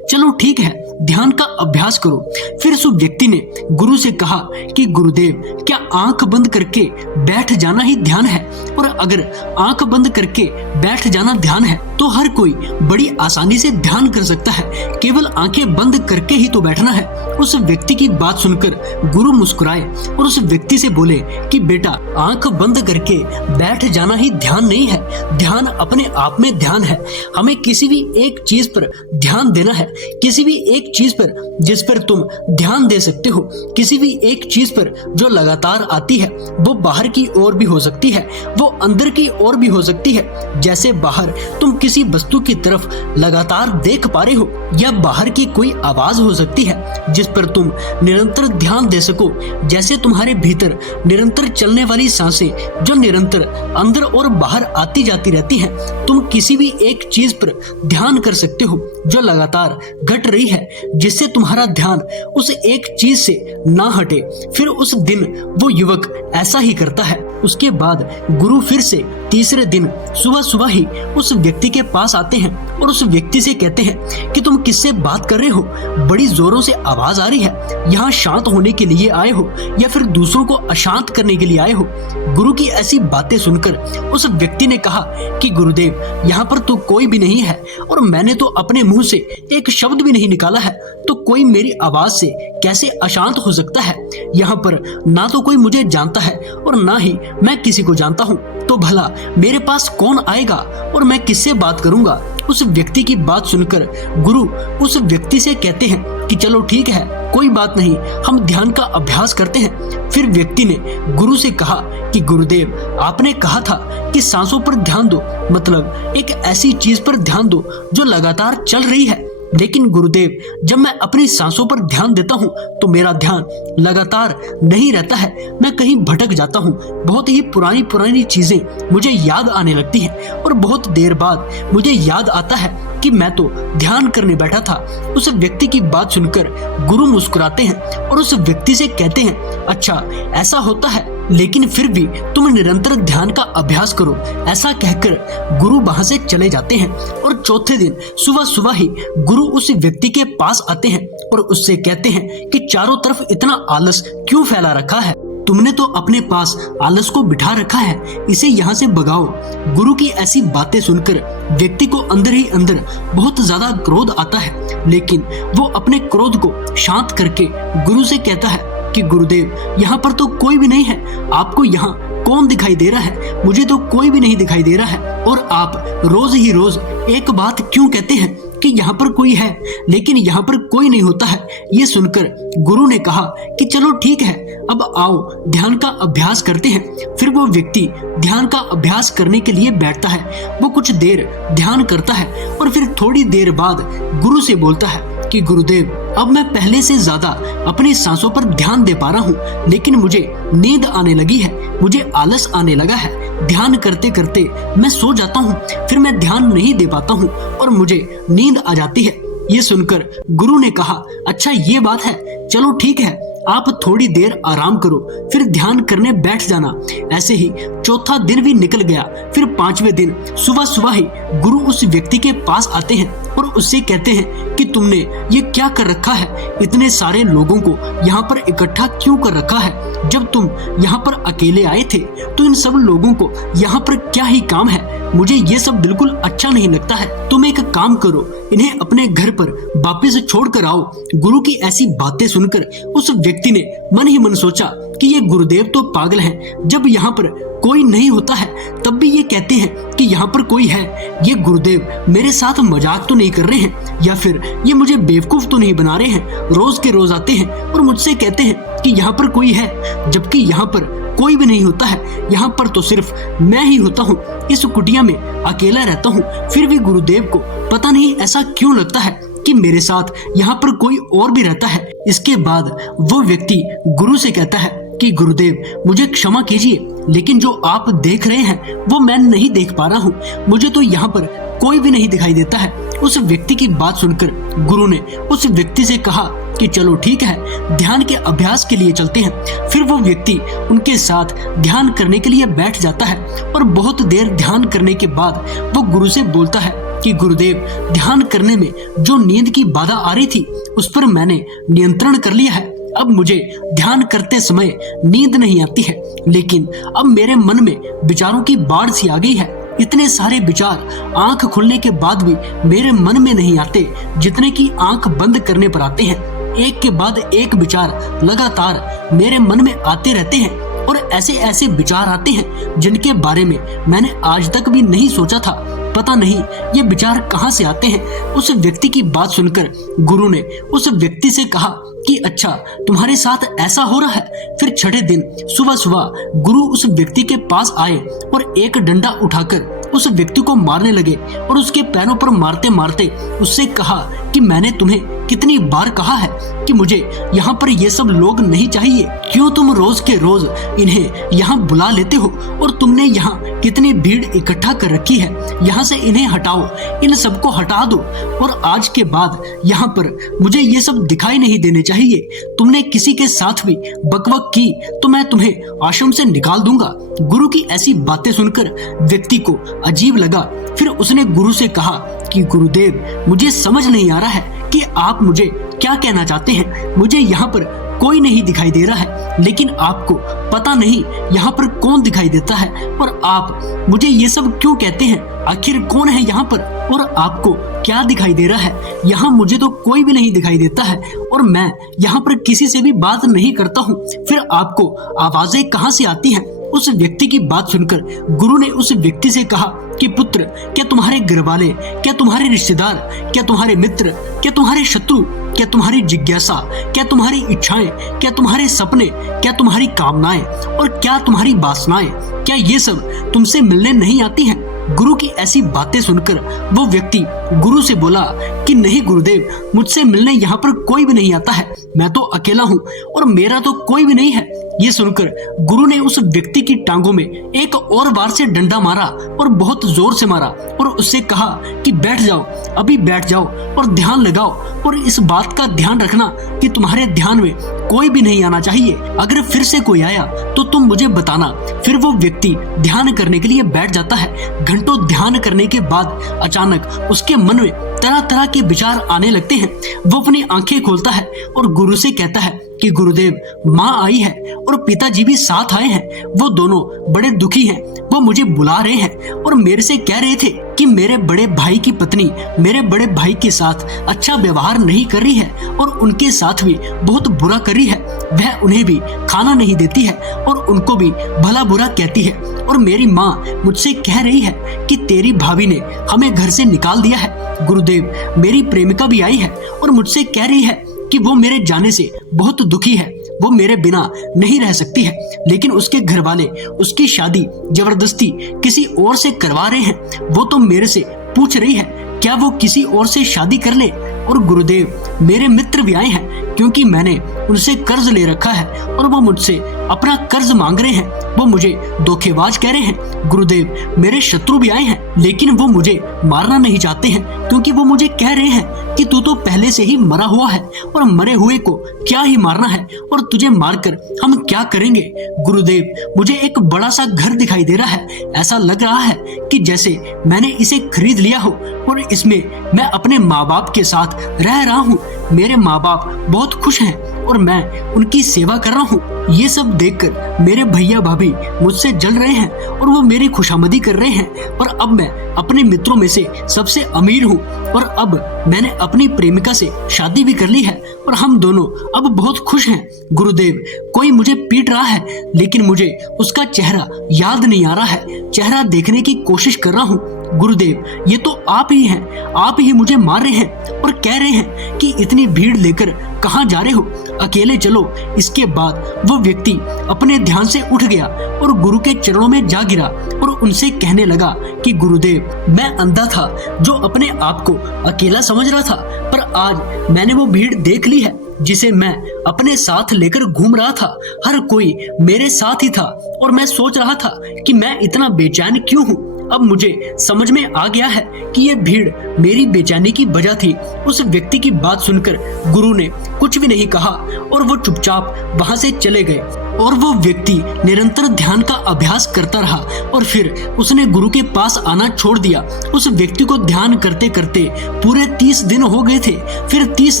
चलो ठीक है, ध्यान का अभ्यास करो। फिर उस व्यक्ति ने गुरु से कहा कि गुरुदेव, क्या आंख बंद करके बैठ जाना ही ध्यान है? और अगर आंख बंद करके बैठ जाना ध्यान है तो हर कोई बड़ी आसानी से ध्यान कर सकता है, केवल आंखें बंद करके ही तो बैठना है। उस व्यक्ति की बात सुनकर गुरु मुस्कुराए और उस व्यक्ति से बोले कि बेटा, आंख बंद करके बैठ जाना ही ध्यान नहीं है, ध्यान अपने आप में ध्यान है। हमें किसी भी एक चीज पर ध्यान देना है, किसी भी एक चीज पर जिस पर तुम ध्यान दे सकते हो, किसी भी एक चीज पर जो लगातार आती है। वो बाहर की ओर भी हो सकती है, वो अंदर की ओर भी हो सकती है। जैसे बाहर तुम किसी वस्तु की तरफ लगातार देख पा रहे हो, या बाहर की कोई आवाज हो सकती है जिस पर तुम निरंतर ध्यान दे सको। जैसे तुम्हारे भीतर निरंतर चलने वाली सांसें जो निरंतर अंदर और बाहर आती जाती रहती हैं, तुम किसी भी एक चीज पर ध्यान कर सकते हो जो लगातार घट रही है, जिससे तुम्हारा ध्यान उस एक चीज से ना हटे। फिर उस दिन वो युवक ऐसा ही करता है। उसके बाद गुरु फिर से तीसरे दिन सुबह सुबह ही उस व्यक्ति के पास आते हैं और उस व्यक्ति से कहते हैं कि तुम किससे बात कर रहे हो? बड़ी जोरों से आवाज आ रही है, यहाँ शांत होने के लिए आए हो या फिर दूसरों को अशांत करने के लिए आए हो? गुरु की ऐसी बातें सुनकर उस व्यक्ति ने कहा कि गुरुदेव, यहाँ पर तो कोई भी नहीं है और मैंने तो अपने मुंह से एक शब्द भी नहीं निकाला है, तो कोई मेरी आवाज से कैसे अशांत हो सकता है? यहाँ पर ना तो कोई मुझे जानता है और ना ही मैं किसी को जानता हूँ, तो भला मेरे पास कौन आएगा और मैं किससे बात करूंगा? उस व्यक्ति की बात सुनकर गुरु उस व्यक्ति से कहते हैं कि चलो ठीक है, कोई बात नहीं, हम ध्यान का अभ्यास करते हैं। फिर व्यक्ति ने गुरु से कहा कि गुरुदेव, आपने कहा था कि सांसों पर ध्यान दो, मतलब एक ऐसी चीज पर ध्यान दो जो लगातार चल रही है। लेकिन गुरुदेव, जब मैं अपनी सांसों पर ध्यान देता हूँ तो मेरा ध्यान लगातार नहीं रहता है, मैं कहीं भटक जाता हूँ। बहुत ही पुरानी पुरानी चीजें मुझे याद आने लगती हैं और बहुत देर बाद मुझे याद आता है कि मैं तो ध्यान करने बैठा था। उस व्यक्ति की बात सुनकर गुरु मुस्कुराते हैं और उस व्यक्ति से कहते हैं, अच्छा ऐसा होता है, लेकिन फिर भी तुम निरंतर ध्यान का अभ्यास करो। ऐसा कहकर गुरु वहां से चले जाते हैं और चौथे दिन सुबह सुबह ही गुरु उस व्यक्ति के पास आते हैं और उससे कहते हैं कि चारों तरफ इतना आलस क्यों फैला रखा है? तुमने तो अपने पास आलस को बिठा रखा है, इसे यहाँ से भगाओ। गुरु की ऐसी बातें सुनकर व्यक्ति को अंदर ही अंदर बहुत ज्यादा क्रोध आता है, लेकिन वो अपने क्रोध को शांत करके गुरु से कहता है कि गुरुदेव, यहाँ पर तो कोई भी नहीं है, आपको यहाँ कौन दिखाई दे रहा है? मुझे तो कोई भी नहीं दिखाई दे रहा है, और आप रोज ही रोज एक बात क्यों कहते हैं कि यहाँ पर कोई है, लेकिन यहाँ पर कोई नहीं होता है? ये सुनकर गुरु ने कहा कि चलो ठीक है, अब आओ ध्यान का अभ्यास करते हैं। फिर वो व्यक्ति ध्यान का अभ्यास करने के लिए बैठता है। वो कुछ देर ध्यान करता है और फिर थोड़ी देर बाद गुरु से बोलता है कि गुरुदेव, अब मैं पहले से ज्यादा अपनी सांसों पर ध्यान दे पा रहा हूँ, लेकिन मुझे नींद आने लगी है, मुझे आलस आने लगा है। ध्यान करते करते मैं सो जाता हूँ, फिर मैं ध्यान नहीं दे पाता हूँ और मुझे नींद आ जाती है। ये सुनकर गुरु ने कहा, अच्छा ये बात है, चलो ठीक है, आप थोड़ी देर आराम करो, फिर ध्यान करने बैठ जाना। ऐसे ही चौथा दिन भी निकल गया। फिर 5वें दिन सुबह सुबह ही गुरु उस व्यक्ति के पास आते हैं और उससे कहते हैं कि तुमने ये क्या कर रखा है, इतने सारे लोगों को यहाँ पर इकट्ठा क्यों कर रखा है? जब तुम यहाँ पर अकेले आए थे तो इन सब लोगों को यहाँ पर क्या ही काम है? मुझे ये सब बिल्कुल अच्छा नहीं लगता है। तुम एक काम करो, इन्हें अपने घर पर वापस छोड़ कर आओ। गुरु की ऐसी बातें सुनकर उस व्यक्ति ने मन ही मन सोचा कि ये गुरुदेव तो पागल हैं। जब यहाँ पर कोई नहीं होता है तब भी ये कहते हैं कि यहाँ पर कोई है। ये गुरुदेव मेरे साथ मजाक तो नहीं कर रहे हैं, या फिर ये मुझे बेवकूफ तो नहीं बना रहे हैं। रोज के रोज आते हैं और मुझसे कहते हैं कि यहाँ पर कोई है, जबकि यहाँ पर कोई भी नहीं होता है। यहाँ पर तो सिर्फ मैं ही होता हूँ। इस कुटिया में अकेला रहता हूँ, फिर भी गुरुदेव को पता नहीं ऐसा क्यों लगता है कि मेरे साथ यहाँ पर कोई और भी रहता है। इसके बाद वो व्यक्ति गुरु से कहता है कि गुरुदेव, मुझे क्षमा कीजिए, लेकिन जो आप देख रहे हैं वो मैं नहीं देख पा रहा हूँ। मुझे तो यहाँ पर कोई भी नहीं दिखाई देता है। उस व्यक्ति की बात सुनकर गुरु ने उस व्यक्ति से कहा कि चलो ठीक है, ध्यान के अभ्यास के लिए चलते हैं। फिर वो व्यक्ति उनके साथ ध्यान करने के लिए बैठ जाता है और बहुत देर ध्यान करने के बाद वो गुरु से बोलता है कि गुरुदेव, ध्यान करने में जो नींद की बाधा आ रही थी उस पर मैंने नियंत्रण कर लिया है। अब मुझे ध्यान करते समय नींद नहीं आती है, लेकिन अब मेरे मन में विचारों की बाढ़ सी आ गई है। इतने सारे विचार आंख खुलने के बाद भी मेरे मन में नहीं आते, जितने की आंख बंद करने पर आते हैं। एक के बाद एक विचार लगातार मेरे मन में आते रहते हैं और ऐसे ऐसे विचार आते हैं जिनके बारे में मैंने आज तक भी नहीं सोचा था। पता नहीं ये विचार कहाँ से आते हैं। उस व्यक्ति की बात सुनकर गुरु ने उस व्यक्ति से कहा कि अच्छा, तुम्हारे साथ ऐसा हो रहा है। फिर छठे दिन सुबह सुबह गुरु उस व्यक्ति के पास आए और एक डंडा उठाकर उस व्यक्ति को मारने लगे और उसके पैरों पर मारते मारते उससे कहा कि मैंने तुम्हें कितनी बार कहा है कि मुझे यहाँ पर ये सब लोग नहीं चाहिए। क्यों तुम रोज के रोज इन्हें यहाँ बुला लेते हो? और तुमने यहाँ कितनी भीड़ इकट्ठा कर रखी है। यहाँ से इन्हें हटाओ, इन सबको हटा दो और आज के बाद यहाँ पर मुझे ये सब दिखाई नहीं देने चाहिए। तुमने किसी के साथ भी बकबक की तो मैं तुम्हें आश्रम से निकाल दूंगा। गुरु की ऐसी बातें सुनकर व्यक्ति को अजीब लगा। फिर उसने गुरु से कहा कि गुरुदेव, मुझे समझ नहीं आ रहा है कि आप मुझे क्या कहना चाहते हैं। मुझे यहाँ पर कोई नहीं दिखाई दे रहा है, लेकिन आपको पता नहीं यहाँ पर कौन दिखाई देता है और आप मुझे ये सब क्यों कहते हैं? आखिर कौन है यहाँ पर और आपको क्या दिखाई दे रहा है? यहाँ मुझे तो कोई भी नहीं दिखाई देता है और मैं यहाँ पर किसी से भी बात नहीं करता हूँ। फिर आपको आवाजें कहाँ से आती हैं? उस व्यक्ति की बात सुनकर गुरु ने उस व्यक्ति से कहा कि पुत्र, क्या तुम्हारे घर वाले, क्या तुम्हारे रिश्तेदार, क्या तुम्हारे मित्र, क्या तुम्हारे शत्रु, क्या तुम्हारी जिज्ञासा, क्या तुम्हारी इच्छाएं, क्या तुम्हारे सपने, क्या तुम्हारी कामनाएं और क्या तुम्हारी वासनाएं, क्या ये सब तुमसे मिलने नहीं आती हैं? गुरु की ऐसी बातें सुनकर वो व्यक्ति गुरु से बोला कि नहीं गुरुदेव, मुझसे मिलने यहाँ पर कोई भी नहीं आता है। मैं तो अकेला हूँ और मेरा तो कोई भी नहीं है। ये सुनकर गुरु ने उस व्यक्ति की टांगों में एक और बार से डंडा मारा और बहुत जोर से मारा और उससे कहा कि बैठ जाओ, अभी बैठ जाओ और ध्यान लगाओ और इस बात का ध्यान रखना कि तुम्हारे ध्यान में कोई भी नहीं आना चाहिए। अगर फिर से कोई आया तो तुम मुझे बताना। फिर वो व्यक्ति ध्यान करने के लिए बैठ जाता है। घंटों ध्यान करने के बाद अचानक उसके मन में तरह तरह के विचार आने लगते हैं। वो अपनी आंखें खोलता है और गुरु से कहता है कि गुरुदेव, माँ आई है और पिताजी भी साथ आए हैं। वो दोनों बड़े दुखी हैं। वो मुझे बुला रहे हैं और मेरे से कह रहे थे कि मेरे बड़े भाई की पत्नी मेरे बड़े भाई के साथ अच्छा व्यवहार नहीं कर रही है और उनके साथ भी बहुत बुरा कर रही है। वह उन्हें भी खाना नहीं देती है और उनको भी भला बुरा कहती है। और मेरी माँ मुझसे कह रही है कि तेरी भाभी ने हमें घर से निकाल दिया है। गुरुदेव, मेरी प्रेमिका भी आई है और मुझसे कह रही है कि वो मेरे जाने से बहुत दुखी है। वो मेरे बिना नहीं रह सकती है, लेकिन उसके घर वाले उसकी शादी जबरदस्ती किसी और से करवा रहे हैं। वो तो मेरे से पूछ रही है क्या वो किसी और से शादी कर ले? और गुरुदेव, मेरे मित्र भी आए हैं क्योंकि मैंने उनसे कर्ज ले रखा है और वो मुझसे अपना कर्ज मांग रहे हैं। वो मुझे धोखेबाज कह रहे हैं। गुरुदेव, मेरे शत्रु भी आए हैं लेकिन वो मुझे मारना नहीं चाहते हैं क्योंकि वो मुझे कह रहे हैं कि तू तो पहले से ही मरा हुआ है और मरे हुए को क्या ही मारना है और तुझे मारकर हम क्या करेंगे। गुरुदेव, मुझे एक बड़ा सा घर दिखाई दे रहा है। ऐसा लग रहा है कि जैसे मैंने इसे खरीद लिया हो और इसमें मैं अपने माँ बाप के साथ रह रहा हूँ। मेरे माँ बाप बहुत खुश हैं और मैं उनकी सेवा कर रहा हूँ। ये सब देखकर मेरे भैया भाभी मुझसे जल रहे हैं और वो मेरी खुशामदी कर रहे हैं। और अब मैं अपने मित्रों में से सबसे अमीर हूँ और अब मैंने अपनी प्रेमिका से शादी भी कर ली है और हम दोनों अब बहुत खुश हैं। गुरुदेव, कोई मुझे पीट रहा है लेकिन मुझे उसका चेहरा याद नहीं आ रहा है। चेहरा देखने की कोशिश कर रहा हूँ। गुरुदेव, ये तो आप ही हैं। आप ही मुझे मार रहे हैं और कह रहे हैं कि इतनी भीड़ लेकर कहाँ जा रहे हो, अकेले चलो। इसके बाद वो व्यक्ति अपने ध्यान से उठ गया और गुरु के चरणों में जा गिरा और उनसे कहने लगा कि गुरुदेव, मैं अंधा था जो अपने आप को अकेला समझ रहा था, पर आज मैंने वो भीड़ देख ली है जिसे मैं अपने साथ लेकर घूम रहा था। हर कोई मेरे साथ ही था और मैं सोच रहा था कि मैं इतना बेचैन क्यों हूँ। अब मुझे समझ में आ गया है कि ये भीड़ मेरी बेचैनी की वजह थी। उस व्यक्ति की बात सुनकर गुरु ने कुछ भी नहीं कहा और वो चुपचाप वहां से चले गए। और वो व्यक्ति निरंतर ध्यान का अभ्यास करता रहा और फिर उसने गुरु के पास आना छोड़ दिया। उस व्यक्ति को ध्यान करते करते पूरे 30 दिन हो गए थे। फिर 30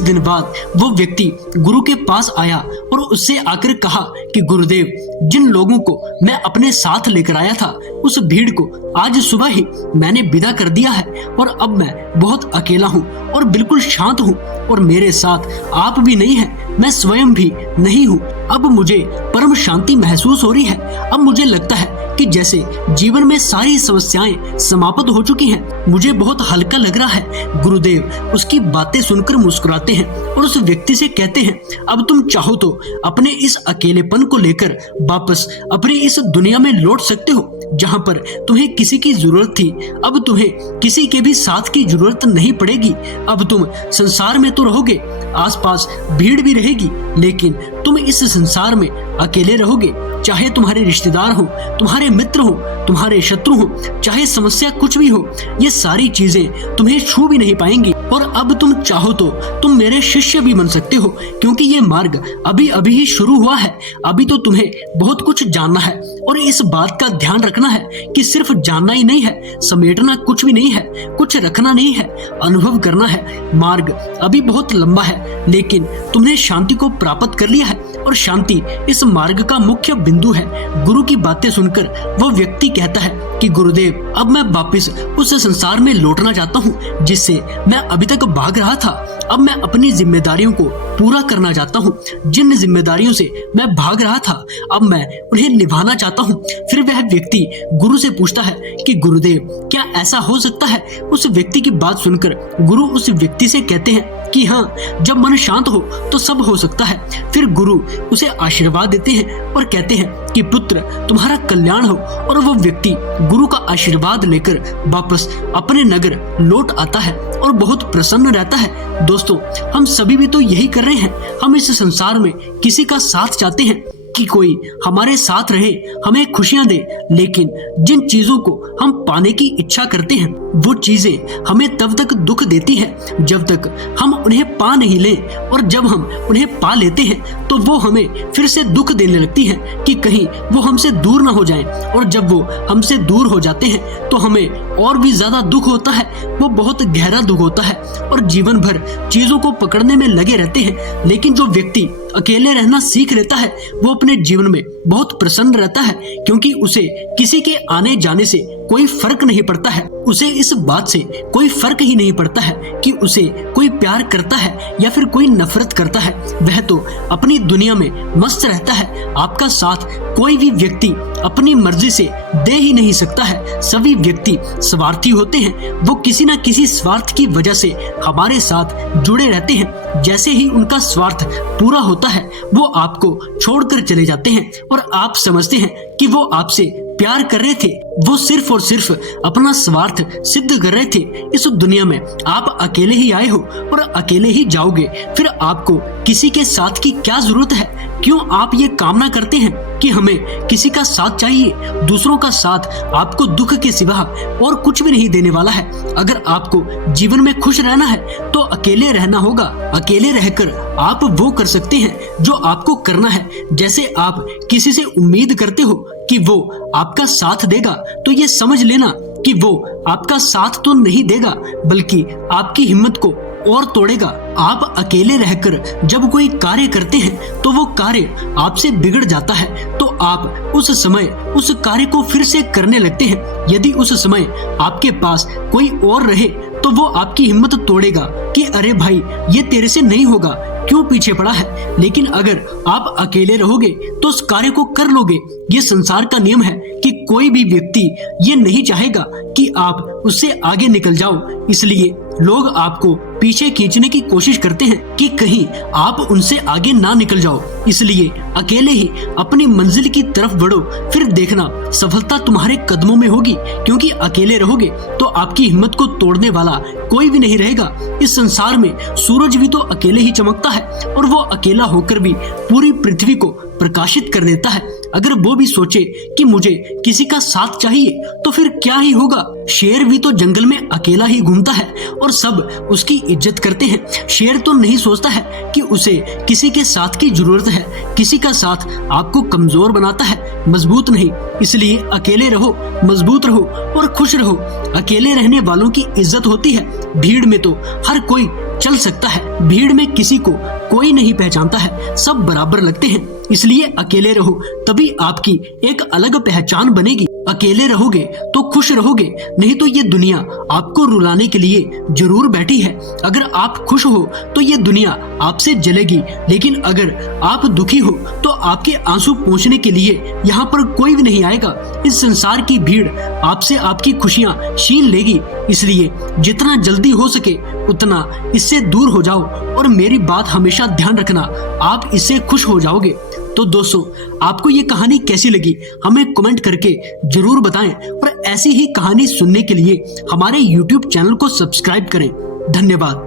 दिन बाद वो व्यक्ति गुरु के पास आया और उससे आकर कहा कि गुरुदेव, जिन लोगों को मैं अपने साथ लेकर आया था उस भीड़ को आज सुबह ही मैंने विदा कर दिया है और अब मैं बहुत अकेला हूँ और बिल्कुल शांत हूँ और मेरे साथ आप भी नहीं है, मैं स्वयं भी नहीं हूँ। अब मुझे परम शांति महसूस हो रही है। अब मुझे लगता है कि जैसे जीवन में सारी समस्याएं समाप्त हो चुकी हैं। मुझे बहुत हल्का लग रहा है। गुरुदेव उसकी बातें सुनकर मुस्कुराते हैं और उस व्यक्ति से कहते हैं, अब तुम चाहो तो अपने इस अकेलेपन को लेकर वापस अपनी इस दुनिया में लौट सकते हो जहाँ पर तुम्हें किसी की जरूरत थी। अब तुम्हें किसी के भी साथ की जरूरत नहीं पड़ेगी। अब तुम संसार में तो रहोगे, आसपास भीड़ भी रहेगी, लेकिन तुम इस संसार में अकेले रहोगे। चाहे तुम्हारे रिश्तेदार हो, तुम्हारे मित्र हो, तुम्हारे शत्रु हो, चाहे समस्या कुछ भी हो, ये सारी चीजें तुम्हें छू भी नहीं पाएंगी। और अब तुम चाहो तो तुम मेरे शिष्य भी बन सकते हो क्योंकि ये मार्ग अभी अभी ही शुरू हुआ है। अभी तो तुम्हें बहुत कुछ जानना है और इस बात का ध्यान रखना है कि सिर्फ जानना ही नहीं है, समेटना कुछ भी नहीं है, कुछ रखना नहीं है, अनुभव करना है। मार्ग अभी बहुत लंबा है लेकिन तुमने शांति को प्राप्त कर लिया है और शांति इस मार्ग का मुख्य बिंदु है। गुरु की बातें सुनकर वो व्यक्ति कहता है कि गुरुदेव, अब मैं वापस उस संसार में लौटना चाहता हूँ जिससे मैं अभी तक भाग रहा था। अब मैं अपनी जिम्मेदारियों को पूरा करना चाहता हूँ। जिन जिम्मेदारियों से मैं भाग रहा था अब मैं उन्हें निभाना चाहता हूँ। फिर वह व्यक्ति गुरु से पूछता है कि गुरुदेव, क्या ऐसा हो सकता है? उस व्यक्ति की बात सुनकर गुरु उस व्यक्ति से कहते हैं कि हाँ, जब मन शांत हो तो सब हो सकता है। फिर गुरु उसे आशीर्वाद देते हैं और कहते हैं कि पुत्र, तुम्हारा कल्याण हो। और वो व्यक्ति गुरु का आशीर्वाद लेकर वापस अपने नगर लौट आता है और बहुत प्रसन्न रहता है। दोस्तों, हम सभी भी तो यही कर रहे हैं। हम इस संसार में किसी का साथ चाहते हैं कि कोई हमारे साथ रहे, हमें खुशियां दे, लेकिन जिन चीजों को हम पाने की इच्छा करते हैं वो चीजें हमें तब तक दुख देती हैं जब तक हम उन्हें पा नहीं लें, और जब हम उन्हें पा लेते हैं तो वो हमें फिर से दुख देने लगती हैं कि कहीं वो हमसे दूर ना हो जाएं। और जब वो हमसे दूर हो जाते हैं तो हमें और भी ज्यादा दुख होता है। वो बहुत गहरा दुख होता है और जीवन भर चीजों को पकड़ने में लगे रहते हैं। लेकिन जो व्यक्ति अकेले रहना सीख लेता है वो अपने जीवन में बहुत प्रसन्न रहता है क्योंकि उसे किसी के आने जाने से कोई फर्क नहीं पड़ता है। उसे इस बात से कोई फर्क ही नहीं पड़ता है कि उसे कोई प्यार करता है या फिर कोई नफरत करता है। वह तो अपनी दुनिया में मस्त रहता है। आपका साथ कोई भी व्यक्ति अपनी मर्जी से दे ही नहीं सकता है। सभी व्यक्ति स्वार्थी होते हैं। वो किसी न किसी स्वार्थ की वजह से हमारे साथ जुड़े रहते हैं। जैसे ही उनका स्वार्थ पूरा होता है वो आपको छोड़कर चले जाते हैं और आप समझते हैं कि वो आपसे प्यार कर रहे थे वो सिर्फ और सिर्फ अपना स्वार्थ सिद्ध कर रहे थे। इस दुनिया में आप अकेले ही आए हो और अकेले ही जाओगे, फिर आपको किसी के साथ की क्या जरूरत है? क्यों आप ये कामना करते हैं कि हमें किसी का साथ चाहिए? दूसरों का साथ आपको दुख के सिवा और कुछ भी नहीं देने वाला है। अगर आपको जीवन में खुश रहना है तो अकेले रहना होगा। अकेले रहकर आप वो कर सकते हैं जो आपको करना है। जैसे आप किसी से उम्मीद करते हो कि वो आपका साथ देगा, तो ये समझ लेना कि वो आपका साथ तो नहीं देगा बल्कि आपकी हिम्मत को और तोड़ेगा। आप अकेले रहकर जब कोई कार्य करते हैं तो वो कार्य आपसे बिगड़ जाता है, तो आप उस समय उस कार्य को फिर से करने लगते हैं। यदि उस समय आपके पास कोई और रहे तो वो आपकी हिम्मत तोड़ेगा कि अरे भाई ये तेरे से नहीं होगा, क्यों पीछे पड़ा है। लेकिन अगर आप अकेले रहोगे तो उस कार्य को कर लोगे। ये संसार का नियम है कि कोई भी व्यक्ति ये नहीं चाहेगा कि आप उससे आगे निकल जाओ, इसलिए लोग आपको पीछे खींचने की कोशिश करते हैं कि कहीं आप उनसे आगे ना निकल जाओ। इसलिए अकेले ही अपनी मंजिल की तरफ बढ़ो, फिर देखना सफलता तुम्हारे कदमों में होगी। क्योंकि अकेले रहोगे तो आपकी हिम्मत को तोड़ने वाला कोई भी नहीं रहेगा। इस संसार में सूरज भी तो अकेले ही चमकता है और वो अकेला होकर भी पूरी पृथ्वी को प्रकाशित कर देता है। अगर वो भी सोचे कि मुझे किसी का साथ चाहिए तो फिर क्या ही होगा। शेर भी तो जंगल में अकेला ही घूमता है और सब उसकी इज्जत करते हैं। शेर तो नहीं सोचता है कि उसे किसी के साथ की जरूरत है। किसी का साथ आपको कमजोर बनाता है, मजबूत नहीं। इसलिए अकेले रहो, मजबूत रहो और खुश रहो। अकेले रहने वालों की इज्जत होती है। भीड़ में तो हर कोई चल सकता है, भीड़ में किसी को कोई नहीं पहचानता है, सब बराबर लगते हैं। इसलिए अकेले रहो, तभी आपकी एक अलग पहचान बनेगी। अकेले रहोगे तो खुश रहोगे, नहीं तो ये दुनिया आपको रुलाने के लिए जरूर बैठी है। अगर आप खुश हो तो ये दुनिया आपसे जलेगी, लेकिन अगर आप दुखी हो तो आपके आंसू पोंछने के लिए यहाँ पर कोई भी नहीं आएगा। इस संसार की भीड़ आपसे आपकी खुशियां छीन लेगी। इसलिए जितना जल्दी हो सके उतना इससे दूर हो जाओ और मेरी बात हमेशा ध्यान रखना, आप इससे खुश हो जाओगे। तो दोस्तों, आपको ये कहानी कैसी लगी हमें कमेंट करके जरूर बताएं और ऐसी ही कहानी सुनने के लिए हमारे YouTube चैनल को सब्सक्राइब करें। धन्यवाद।